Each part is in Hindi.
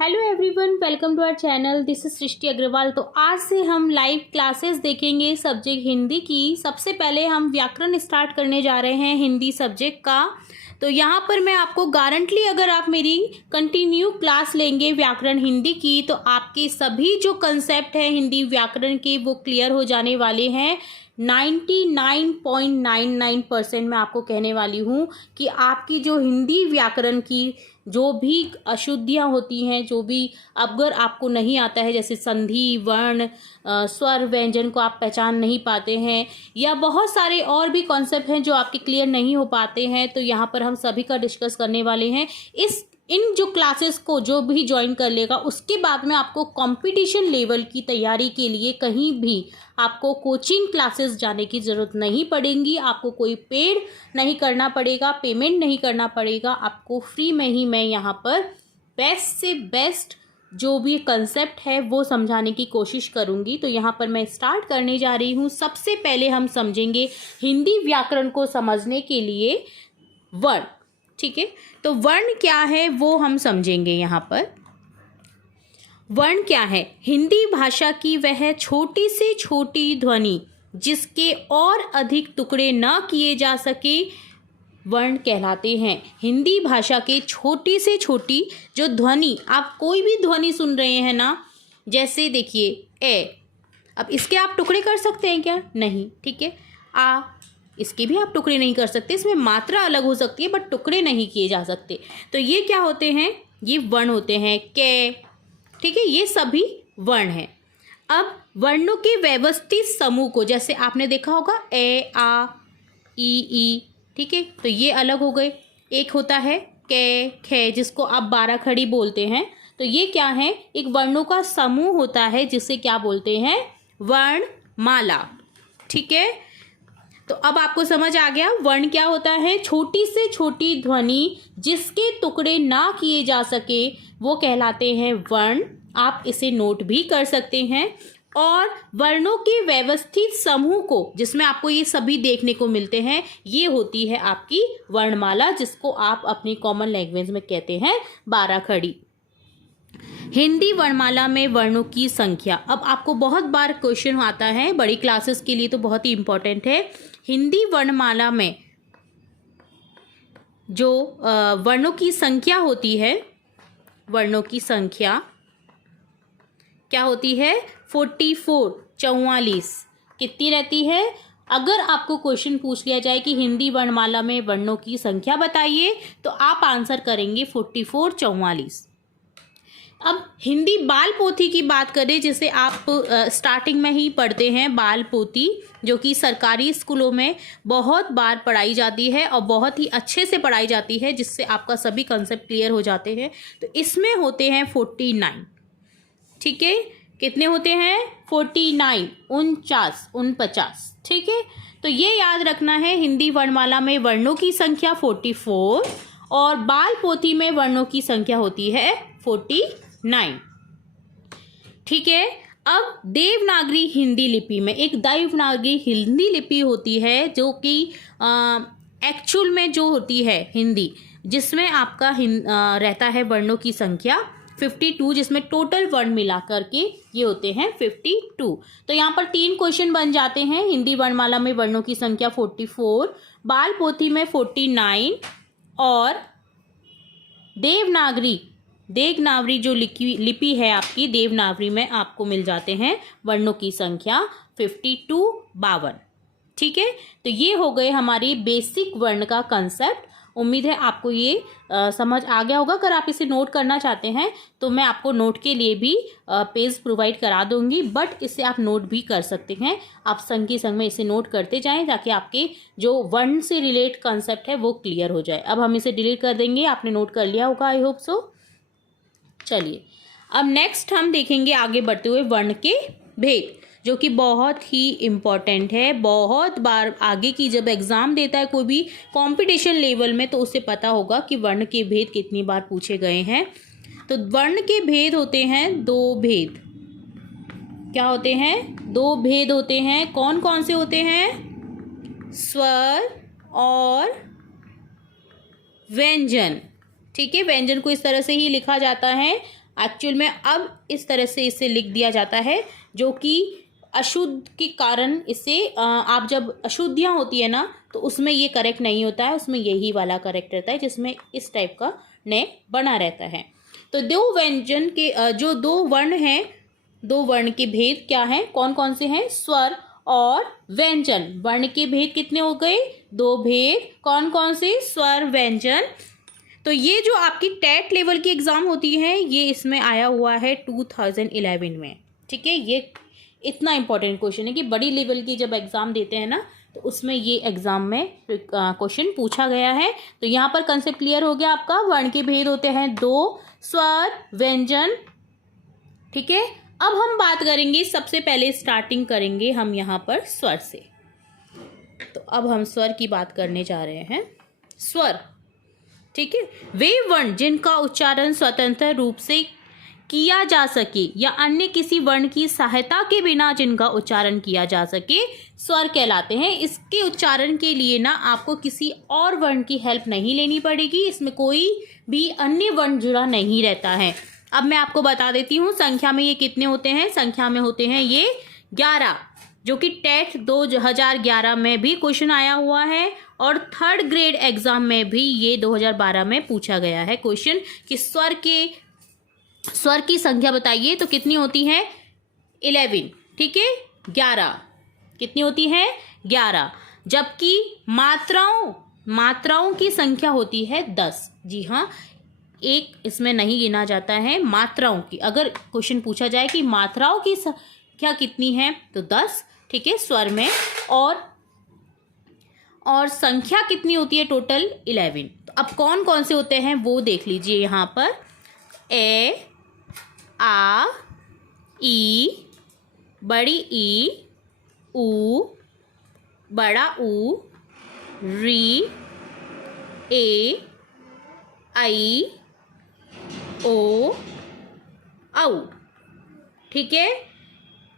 Hello everyone, welcome to our channel. This is Srishti Agarwal. तो आज से हम लाइव क्लासेस देखेंगे सब्जेक्ट हिंदी की। सबसे पहले हम व्याकरण स्टार्ट करने जा रहे हैं हिंदी सब्जेक्ट का। तो यहाँ पर मैं आपको गारंटली, अगर आप मेरी कंटिन्यू क्लास लेंगे व्याकरण हिंदी की, तो आपके सभी जो कंसेप्ट हैं हिंदी व्याकरण के वो क्लियर हो जाने वाले हैं। 99.99% मैं आपको कहने वाली हूँ कि आपकी जो हिंदी व्याकरण की जो भी अशुद्धियाँ होती हैं, जो भी अगर आपको नहीं आता है, जैसे संधि, वर्ण, स्वर, व्यंजन को आप पहचान नहीं पाते हैं, या बहुत सारे और भी कॉन्सेप्ट हैं जो आपके क्लियर नहीं हो पाते हैं, तो यहाँ पर हम सभी का डिस्कस करने वाले हैं। इन जो क्लासेस को जो भी ज्वाइन कर लेगा, उसके बाद में आपको कंपटीशन लेवल की तैयारी के लिए कहीं भी आपको कोचिंग क्लासेस जाने की ज़रूरत नहीं पड़ेगी। आपको कोई पेड नहीं करना पड़ेगा, पेमेंट नहीं करना पड़ेगा। आपको फ्री में ही मैं यहाँ पर बेस्ट से बेस्ट जो भी कंसेप्ट है वो समझाने की कोशिश करूँगी। तो यहाँ पर मैं स्टार्ट करने जा रही हूँ। सबसे पहले हम समझेंगे हिंदी व्याकरण को समझने के लिए वर्ण। ठीक है, तो वर्ण क्या है वो हम समझेंगे। यहाँ पर वर्ण क्या है? हिंदी भाषा की वह छोटी से छोटी ध्वनि जिसके और अधिक टुकड़े न किए जा सके वर्ण कहलाते हैं। हिंदी भाषा के छोटी से छोटी जो ध्वनि, आप कोई भी ध्वनि सुन रहे हैं ना, जैसे देखिए ए, अब इसके आप टुकड़े कर सकते हैं क्या? नहीं। ठीक है, आ, इसके भी आप टुकड़े नहीं कर सकते। इसमें मात्रा अलग हो सकती है बट टुकड़े नहीं किए जा सकते। तो ये क्या होते हैं? ये वर्ण होते हैं। के, ठीक है, ये सभी वर्ण हैं। अब वर्णों के व्यवस्थित समूह को, जैसे आपने देखा होगा ए, आ, ई, ठीक है, तो ये अलग हो गए। एक होता है के, खे, जिसको आप 12 खड़ी बोलते हैं। तो ये क्या है? एक वर्णों का समूह होता है जिसे क्या बोलते हैं? वर्णमाला। ठीक है, तो अब आपको समझ आ गया वर्ण क्या होता है। छोटी से छोटी ध्वनि जिसके टुकड़े ना किए जा सके वो कहलाते हैं वर्ण। आप इसे नोट भी कर सकते हैं। और वर्णों के व्यवस्थित समूह को, जिसमें आपको ये सभी देखने को मिलते हैं, ये होती है आपकी वर्णमाला, जिसको आप अपनी कॉमन लैंग्वेज में कहते हैं 12 खड़ी। हिंदी वर्णमाला में वर्णों की संख्या। अब आपको बहुत बार क्वेश्चन आता है, बड़ी क्लासेस के लिए तो बहुत ही इंपॉर्टेंट है। हिंदी वर्णमाला में जो वर्णों की संख्या होती है, वर्णों की संख्या क्या होती है? 44, 44 कितनी रहती है? अगर आपको क्वेश्चन पूछ लिया जाए कि हिंदी वर्णमाला में वर्णों की संख्या बताइए, तो आप आंसर करेंगे 44, 44। अब हिंदी बाल पोथी की बात करें, जिसे आप स्टार्टिंग में ही पढ़ते हैं, बाल पोथी, जो कि सरकारी स्कूलों में बहुत बार पढ़ाई जाती है और बहुत ही अच्छे से पढ़ाई जाती है, जिससे आपका सभी कंसेप्ट क्लियर हो जाते हैं। तो इसमें होते हैं 49। ठीक है, कितने होते हैं? 49, 49। ठीक है, तो ये याद रखना है, हिंदी वर्णमाला में वर्णों की संख्या 44 और बाल पोथी में वर्णों की संख्या होती है 49। ठीक है, अब देवनागरी हिंदी लिपि में एक देवनागरी हिंदी लिपि होती है, जो कि एक्चुअल में जो होती है हिंदी, जिसमें आपका रहता है वर्णों की संख्या 52, जिसमें टोटल वर्ण मिला करके ये होते हैं 52। तो यहाँ पर 3 क्वेश्चन बन जाते हैं। हिंदी वर्णमाला में वर्णों की संख्या 44, बाल पोथी में 49 और देवनागरी जो लिपि है आपकी, देवनागरी में आपको मिल जाते हैं वर्णों की संख्या 52, 52। ठीक है, तो ये हो गए हमारी बेसिक वर्ण का कंसेप्ट। उम्मीद है आपको ये समझ आ गया होगा। अगर आप इसे नोट करना चाहते हैं तो मैं आपको नोट के लिए भी पेज प्रोवाइड करा दूंगी, बट इसे आप नोट भी कर सकते हैं। आप संग के संग में इसे नोट करते जाएं, ताकि आपके जो वर्ण से रिलेट कंसेप्ट है वो क्लियर हो जाए। अब हम इसे डिलीट कर देंगे। आपने नोट कर लिया होगा, आई होप सो। चलिए, अब नेक्स्ट हम देखेंगे आगे बढ़ते हुए वर्ण के भेद, जो कि बहुत ही इम्पॉर्टेंट है। बहुत बार आगे की जब एग्ज़ाम देता है कोई भी कंपटीशन लेवल में, तो उसे पता होगा कि वर्ण के भेद कितनी बार पूछे गए हैं। तो वर्ण के भेद होते हैं 2 भेद। क्या होते हैं? 2 भेद होते हैं। कौन कौन से होते हैं? स्वर और व्यंजन। ठीक है, व्यंजन को इस तरह से ही लिखा जाता है। एक्चुअल में अब इस तरह से इसे लिख दिया जाता है, जो कि अशुद्ध के कारण इसे आप जब अशुद्धियाँ होती है ना तो उसमें ये करेक्ट नहीं होता है, उसमें यही वाला करेक्ट रहता है जिसमें इस टाइप का ने बना रहता है। तो दो व्यंजन के जो दो वर्ण हैं, दो वर्ण के भेद क्या हैं, कौन कौन से हैं, स्वर और व्यंजन। वर्ण के भेद कितने हो गए, दो भेद, कौन कौन से, स्वर व्यंजन। तो ये जो आपकी टेट लेवल की एग्ज़ाम होती है ये इसमें आया हुआ है 2011 में, ठीक है। ये इतना इंपॉर्टेंट क्वेश्चन है कि बड़ी लेवल की जब एग्ज़ाम देते हैं ना तो उसमें ये एग्ज़ाम में क्वेश्चन पूछा गया है। तो यहाँ पर कंसेप्ट क्लियर हो गया आपका। वर्ण के भेद होते हैं दो, स्वर व्यंजन, ठीक है। अब हम बात करेंगे, सबसे पहले स्टार्टिंग करेंगे हम यहाँ पर स्वर से। तो अब हम स्वर की बात करने जा रहे हैं। स्वर, ठीक है, वे वर्ण जिनका उच्चारण स्वतंत्र रूप से किया जा सके या अन्य किसी वर्ण की सहायता के बिना जिनका उच्चारण किया जा सके स्वर कहलाते हैं। इसके उच्चारण के लिए ना आपको किसी और वर्ण की हेल्प नहीं लेनी पड़ेगी, इसमें कोई भी अन्य वर्ण जुड़ा नहीं रहता है। अब मैं आपको बता देती हूँ संख्या में ये कितने होते हैं। संख्या में होते हैं ये 11, जो कि टेट 2011 में भी क्वेश्चन आया हुआ है और थर्ड ग्रेड एग्जाम में भी ये 2012 में पूछा गया है क्वेश्चन कि स्वर की संख्या बताइए। तो कितनी होती है, 11, ठीक है, 11 कितनी होती है, 11। जबकि मात्राओं की संख्या होती है 10। जी हाँ, एक इसमें नहीं गिना जाता है मात्राओं की। अगर क्वेश्चन पूछा जाए कि मात्राओं की संख्या कितनी है तो 10, ठीक है, स्वर में। और संख्या कितनी होती है टोटल, 11। तो अब कौन कौन से होते हैं वो देख लीजिए यहाँ पर। ए, आ, ई, बड़ी ई, ऊ, बड़ा ऊ, री, ए, आई, ओ, औ, ठीक है।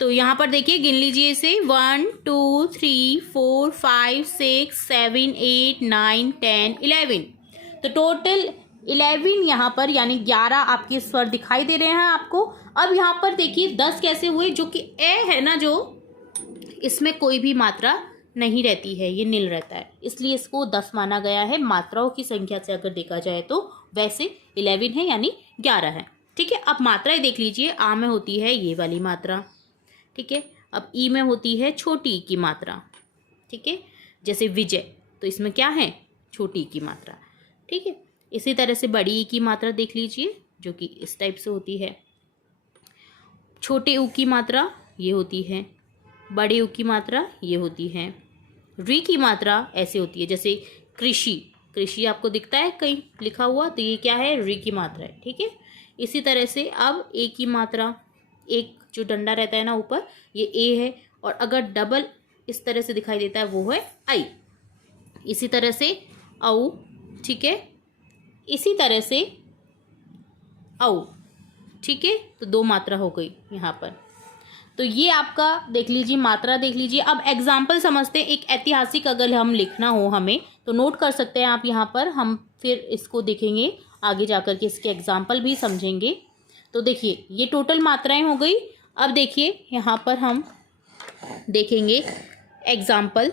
तो यहाँ पर देखिए, गिन लीजिए इसे, 1 2 3 4 5 6 7 8 9 10 11। तो टोटल 11 यहाँ पर यानी 11 आपके स्वर दिखाई दे रहे हैं आपको। अब यहाँ पर देखिए 10 कैसे हुए, जो कि ए है ना, जो इसमें कोई भी मात्रा नहीं रहती है, ये नील रहता है, इसलिए इसको 10 माना गया है। मात्राओं की संख्या से अगर देखा जाए तो वैसे 11 है यानी 11 है, ठीक है। अब मात्राएं देख लीजिए। आ में होती है ये वाली मात्रा, ठीक है। अब ई में होती है छोटी ई की मात्रा, ठीक है, जैसे विजय, तो इसमें क्या है, छोटी ई की मात्रा, ठीक है। इसी तरह से बड़ी ई की मात्रा देख लीजिए, जो कि इस टाइप से होती है। छोटे ऊ की मात्रा ये होती है, बड़े ऊ की मात्रा ये होती है। री की मात्रा ऐसे होती है, जैसे कृषि आपको दिखता है कहीं लिखा हुआ, तो ये क्या है, री की मात्रा है, ठीक है। इसी तरह से अब ए की मात्रा, एक जो डंडा रहता है ना ऊपर, ये ए है, और अगर डबल इस तरह से दिखाई देता है वो है आई। इसी तरह से औ, ठीक है, इसी तरह से औ, ठीक है। तो 2 मात्रा हो गई यहाँ पर। तो ये आपका देख लीजिए, मात्रा देख लीजिए। अब एग्जाम्पल समझते हैं। एक ऐतिहासिक अगर हम लिखना हो हमें तो नोट कर सकते हैं आप यहाँ पर, हम फिर इसको देखेंगे आगे जाकर के, इसके एग्जाम्पल भी समझेंगे। तो देखिए ये टोटल मात्राएं हो गई। अब देखिए यहाँ पर हम देखेंगे एग्जाम्पल,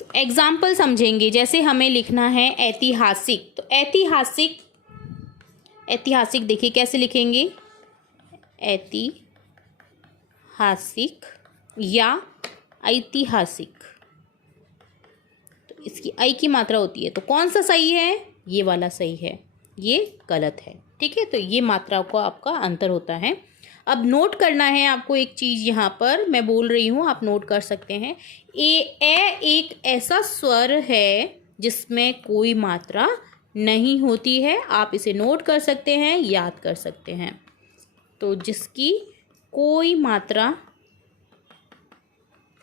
तो एग्जाम्पल समझेंगे। जैसे हमें लिखना है ऐतिहासिक, तो ऐतिहासिक देखिए कैसे लिखेंगे, ऐतिहासिक या ऐतिहासिक। तो इसकी आई की मात्रा होती है, तो कौन सा सही है, ये वाला सही है, ये गलत है, ठीक है। तो ये मात्राओं का आपका अंतर होता है। अब नोट करना है आपको एक चीज़, यहाँ पर मैं बोल रही हूँ, आप नोट कर सकते हैं। ए एक ऐसा स्वर है जिसमें कोई मात्रा नहीं होती है, आप इसे नोट कर सकते हैं, याद कर सकते हैं। तो जिसकी कोई मात्रा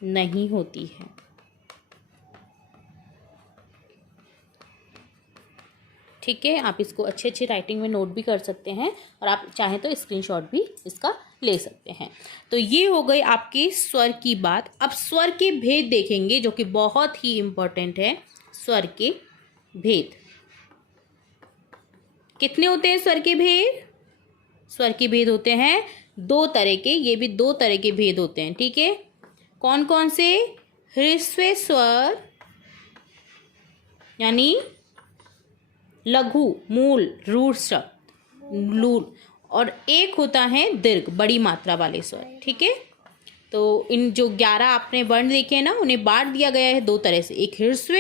नहीं होती है, ठीक है। आप इसको अच्छे राइटिंग में नोट भी कर सकते हैं और आप चाहें तो स्क्रीनशॉट भी इसका ले सकते हैं। तो ये हो गई आपके स्वर की बात। अब स्वर के भेद देखेंगे, जो कि बहुत ही इम्पोर्टेंट है। स्वर के भेद कितने होते हैं, स्वर के भेद स्वर के भेद होते हैं दो तरह के, ये भी दो तरह के भेद होते हैं, ठीक है। कौन कौन से? ह्रस्व स्वर यानी लघु, मूल, रूढ़ शब्द, लूल, और एक होता है दीर्घ, बड़ी मात्रा वाले स्वर, ठीक है। तो इन जो 11 आपने वर्ण देखे हैं ना, उन्हें बांट दिया गया है दो तरह से, एक ह्रस्व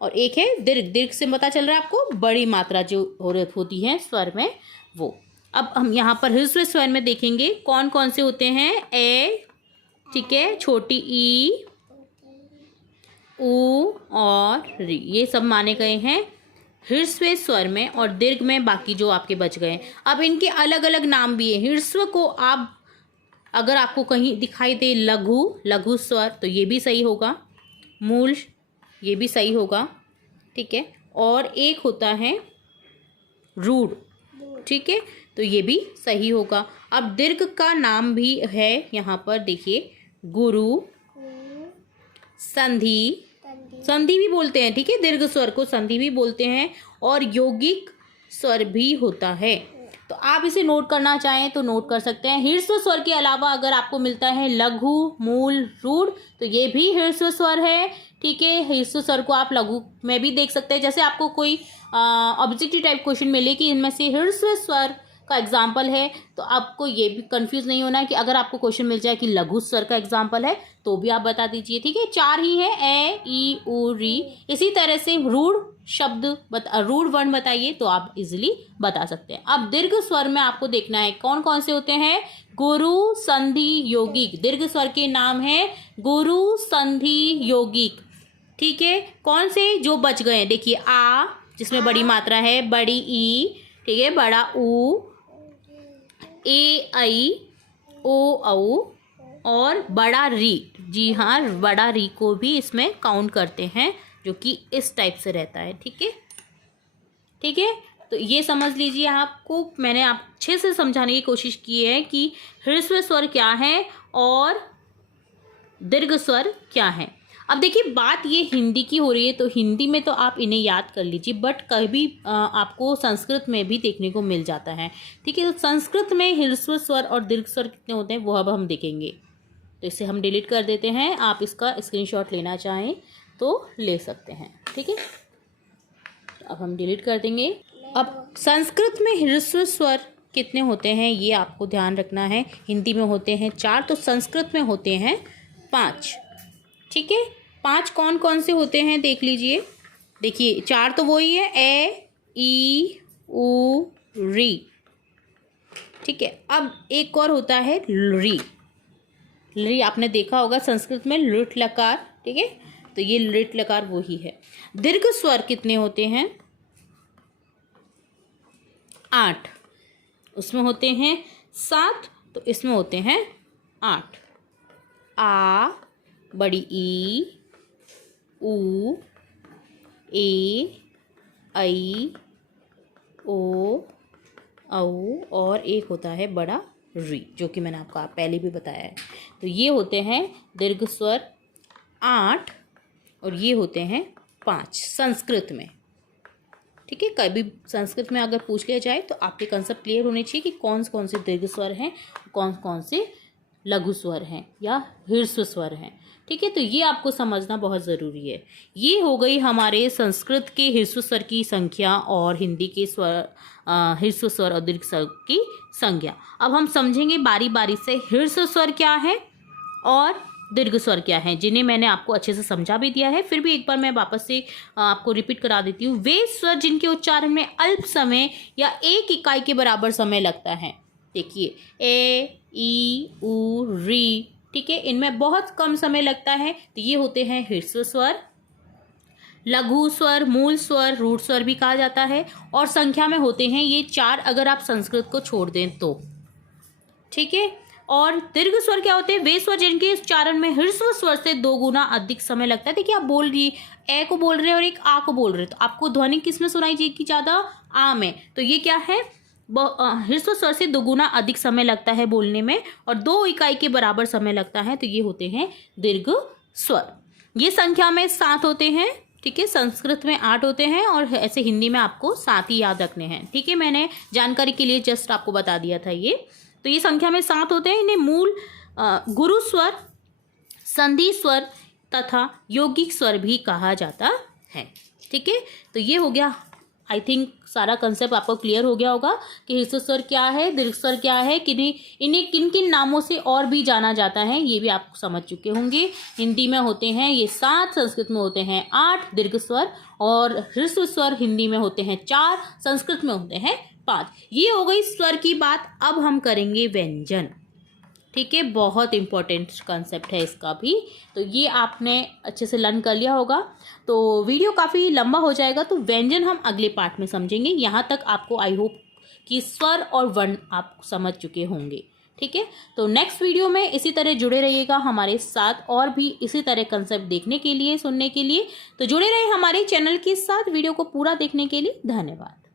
और एक है दीर्घ। दीर्घ से पता चल रहा है आपको बड़ी मात्रा जो होती है स्वर में, वो। अब हम यहाँ पर ह्रस्व स्वर में देखेंगे कौन कौन से होते हैं। ए, ठीक है, छोटी ई, ऊ और री, ये सब माने गए हैं ह्रस्व स्वर में, और दीर्घ में बाकी जो आपके बच गए हैं। अब इनके अलग अलग नाम भी हैं। ह्रस्व को आप अगर आपको कहीं दिखाई दे लघु, लघु स्वर, तो ये भी सही होगा। मूल, ये भी सही होगा, ठीक है। और एक होता है रूढ़, ठीक है, तो ये भी सही होगा। अब दीर्घ का नाम भी है यहाँ पर, देखिए, गुरु, संधि, संधि भी बोलते हैं, ठीक है, दीर्घ स्वर को संधि भी बोलते हैं, और यौगिक स्वर भी होता है। तो आप इसे नोट करना चाहें तो नोट कर सकते हैं। ह्रस्व स्वर के अलावा अगर आपको मिलता है लघु, मूल, रूढ़, तो ये भी ह्रस्व स्वर है, ठीक है। ह्रस्व स्वर को आप लघु में भी देख सकते हैं। जैसे आपको कोई ऑब्जेक्टिव टाइप क्वेश्चन मिले कि इनमें से ह्रस्व स्वर का एग्जाम्पल है, तो आपको ये भी कंफ्यूज नहीं होना है कि अगर आपको क्वेश्चन मिल जाए कि लघु स्वर का एग्जाम्पल है तो भी आप बता दीजिए, ठीक है। 4 ही है, ए, ई, उ, री। इसी तरह से रूढ़ शब्द रूढ़ वर्ण बताइए तो आप इजीली बता सकते हैं। अब दीर्घ स्वर में आपको देखना है कौन कौन से होते हैं। गुरु, संधि, यौगिक। दीर्घ स्वर के नाम है गुरु, संधि, यौगिक, ठीक है। कौन से जो बच गए हैं, देखिए, आ जिसमें बड़ी मात्रा है, बड़ी ई, ठीक है, बड़ा ऊ, ए, आई, ओ, औ, और बड़ा री। जी हाँ, बड़ा री को भी इसमें काउंट करते हैं, जो कि इस टाइप से रहता है, ठीक है, ठीक है। तो ये समझ लीजिए, आपको मैंने अच्छे से समझाने की कोशिश की है कि ह्रस्व स्वर क्या है और दीर्घ स्वर क्या है। अब देखिए, बात ये हिंदी की हो रही है, तो हिंदी में तो आप इन्हें याद कर लीजिए, बट कभी आपको संस्कृत में भी देखने को मिल जाता है, ठीक है। तो संस्कृत में ह्रस्व स्वर और दीर्घ स्वर कितने होते हैं वो अब हम देखेंगे। तो इसे हम डिलीट कर देते हैं। आप इसका स्क्रीनशॉट लेना चाहें तो ले सकते हैं, ठीक है। अब हम डिलीट कर देंगे। अब संस्कृत में ह्रस्व स्वर कितने होते हैं ये आपको ध्यान रखना है। हिंदी में होते हैं 4, तो संस्कृत में होते हैं 5, ठीक है। 5 कौन कौन से होते हैं देख लीजिए। देखिए, 4 तो वही है, ए, ई, उ, री, ठीक है। अब एक और होता है री। री आपने देखा होगा संस्कृत में लृट लकार, ठीक है, तो ये लृट लकार वही है। दीर्घ स्वर कितने होते हैं? 8। उसमें होते हैं 7, तो इसमें होते हैं 8। आ, बड़ी ई, ऊ, ए, आई, ओ, औ, और एक होता है बड़ा री, जो कि मैंने आपको पहले भी बताया है। तो ये होते हैं दीर्घ स्वर 8, और ये होते हैं 5 संस्कृत में, ठीक है। कभी संस्कृत में अगर पूछ लिया जाए तो आपके कंसेप्ट क्लियर होने चाहिए कि कौन कौन से दीर्घ स्वर हैं, कौन कौन से लघु स्वर हैं या ह्रस्व स्वर हैं, ठीक है। तो ये आपको समझना बहुत ज़रूरी है। ये हो गई हमारे संस्कृत के ह्रस्व स्वर की संख्या और हिंदी के स्वर ह्रस्व स्वर और दीर्घ स्वर की संख्या। अब हम समझेंगे बारी बारी से ह्रस्व स्वर क्या है और दीर्घ स्वर क्या है, जिन्हें मैंने आपको अच्छे से समझा भी दिया है। फिर भी एक बार मैं वापस से आपको रिपीट करा देती हूँ। वे स्वर जिनके उच्चारण में अल्प समय या 1 इकाई के बराबर समय लगता है। देखिए, ए, ई, उ, री, ठीक है, इनमें बहुत कम समय लगता है, तो ये होते हैं ह्रस्व स्वर। लघु स्वर, मूल स्वर, रूढ़ स्वर भी कहा जाता है, और संख्या में होते हैं ये 4 अगर आप संस्कृत को छोड़ दें तो, ठीक है। और दीर्घ स्वर क्या होते हैं? वे स्वर जिनके उच्चारण में ह्रस्व स्वर से 2 गुना अधिक समय लगता है। देखिए, आप बोल रही ए को बोल रहे हैं और एक आ को बोल रहे हैं, तो आपको ध्वनि किस में सुनाई देगी ज़्यादा? आ में। तो ये क्या है? ह्रस्व स्वर से 2 गुना अधिक समय लगता है बोलने में, और 2 इकाई के बराबर समय लगता है, तो ये होते हैं दीर्घ स्वर। ये संख्या में 7 होते हैं, ठीक है, संस्कृत में 8 होते हैं और ऐसे हिंदी में आपको 7 ही याद रखने हैं। ठीक है, मैंने जानकारी के लिए जस्ट आपको बता दिया था ये। तो ये संख्या में 7 होते हैं। इन्हें मूल गुरु स्वर, संधि स्वर तथा यौगिक स्वर भी कहा जाता है। ठीक है, तो ये हो गया। आई थिंक सारा कंसेप्ट आपको क्लियर हो गया होगा कि ह्रस्व स्वर क्या है, दीर्घ स्वर क्या है, इन्हें किन किन नामों से और भी जाना जाता है, ये भी आप समझ चुके होंगे। हिंदी में होते हैं ये 7, संस्कृत में होते हैं 8 दीर्घ स्वर, और ह्रस्व स्वर हिंदी में होते हैं 4, संस्कृत में होते हैं 5। ये हो गई स्वर की बात। अब हम करेंगे व्यंजन। ठीक है, बहुत इंपॉर्टेंट कंसेप्ट है इसका भी। तो ये आपने अच्छे से लर्न कर लिया होगा। तो वीडियो काफ़ी लंबा हो जाएगा, तो व्यंजन हम अगले पार्ट में समझेंगे। यहाँ तक आपको आई होप कि स्वर और वर्ण आप समझ चुके होंगे। ठीक है, तो नेक्स्ट वीडियो में इसी तरह जुड़े रहिएगा हमारे साथ, और भी इसी तरह कंसेप्ट देखने के लिए, सुनने के लिए। तो जुड़े रहे हमारे चैनल के साथ। वीडियो को पूरा देखने के लिए धन्यवाद।